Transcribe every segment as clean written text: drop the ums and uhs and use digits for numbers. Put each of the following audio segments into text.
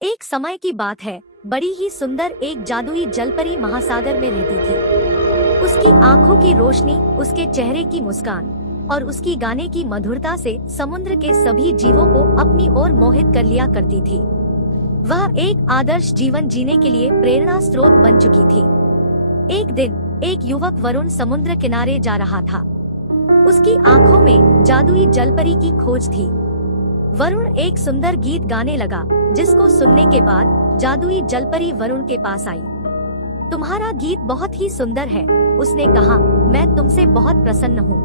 एक समय की बात है, बड़ी ही सुंदर एक जादुई जलपरी महासागर में रहती थी। उसकी आंखों की रोशनी, उसके चेहरे की मुस्कान और उसकी गाने की मधुरता से समुद्र के सभी जीवों को अपनी ओर मोहित कर लिया करती थी। वह एक आदर्श जीवन जीने के लिए प्रेरणा स्रोत बन चुकी थी। एक दिन एक युवक वरुण समुद्र किनारे जा रहा था। उसकी आंखों में जादुई जलपरी की खोज थी। वरुण एक सुंदर गीत गाने लगा, जिसको सुनने के बाद जादुई जलपरी वरुण के पास आई। तुम्हारा गीत बहुत ही सुंदर है, उसने कहा। मैं तुमसे बहुत प्रसन्न हूँ।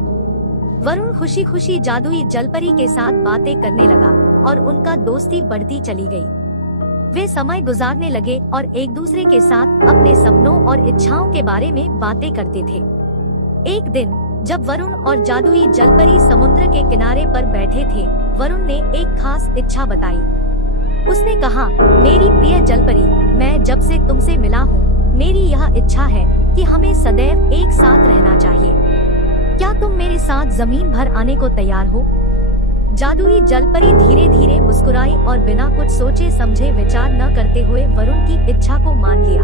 वरुण खुशी खुशी जादुई जलपरी के साथ बातें करने लगा और उनका दोस्ती बढ़ती चली गई। वे समय गुजारने लगे और एक दूसरे के साथ अपने सपनों और इच्छाओं के बारे में बातें करते थे। एक दिन जब वरुण और जादुई जलपरी समुद्र के किनारे पर बैठे थे, वरुण ने एक खास इच्छा बताई। उसने कहा, मेरी प्रिय जलपरी, मैं जब से तुमसे मिला हूँ, मेरी यह इच्छा है कि हमें सदैव एक साथ रहना चाहिए। क्या तुम मेरे साथ जमीन भर आने को तैयार हो? जादुई जलपरी धीरे धीरे मुस्कुराई और बिना कुछ सोचे समझे विचार न करते हुए वरुण की इच्छा को मान लिया।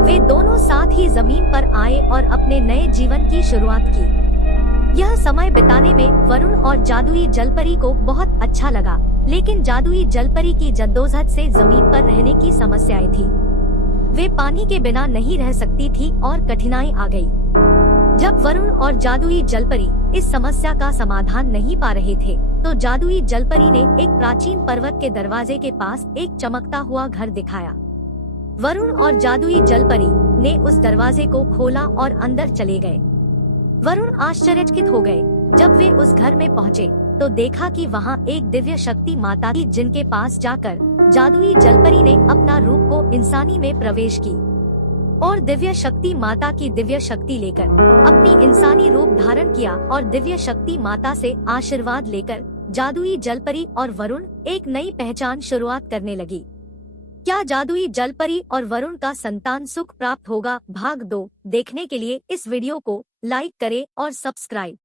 वे दोनों साथ ही जमीन पर आए और अपने नए जीवन की शुरुआत की। यह समय बिताने में वरुण और जादुई जलपरी को बहुत अच्छा लगा, लेकिन जादुई जलपरी की जद्दोजहद से जमीन पर रहने की समस्याएं थी। वे पानी के बिना नहीं रह सकती थी और कठिनाई आ गई। जब वरुण और जादुई जलपरी इस समस्या का समाधान नहीं पा रहे थे, तो जादुई जलपरी ने एक प्राचीन पर्वत के दरवाजे के पास एक चमकता हुआ घर दिखाया। वरुण और जादुई जलपरी ने उस दरवाजे को खोला और अंदर चले गए। वरुण आश्चर्यचकित हो गए। जब वे उस घर में पहुँचे तो देखा कि वहाँ एक दिव्य शक्ति माता थी, जिनके पास जाकर जादुई जलपरी ने अपना रूप को इंसानी में प्रवेश की और दिव्य शक्ति माता की दिव्य शक्ति लेकर अपनी इंसानी रूप धारण किया और दिव्य शक्ति माता से आशीर्वाद लेकर जादुई जलपरी और वरुण एक नई पहचान शुरुआत करने लगी। क्या जादुई जलपरी और वरुण का संतान सुख प्राप्त होगा? भाग 2 देखने के लिए इस वीडियो को लाइक करें और सब्सक्राइब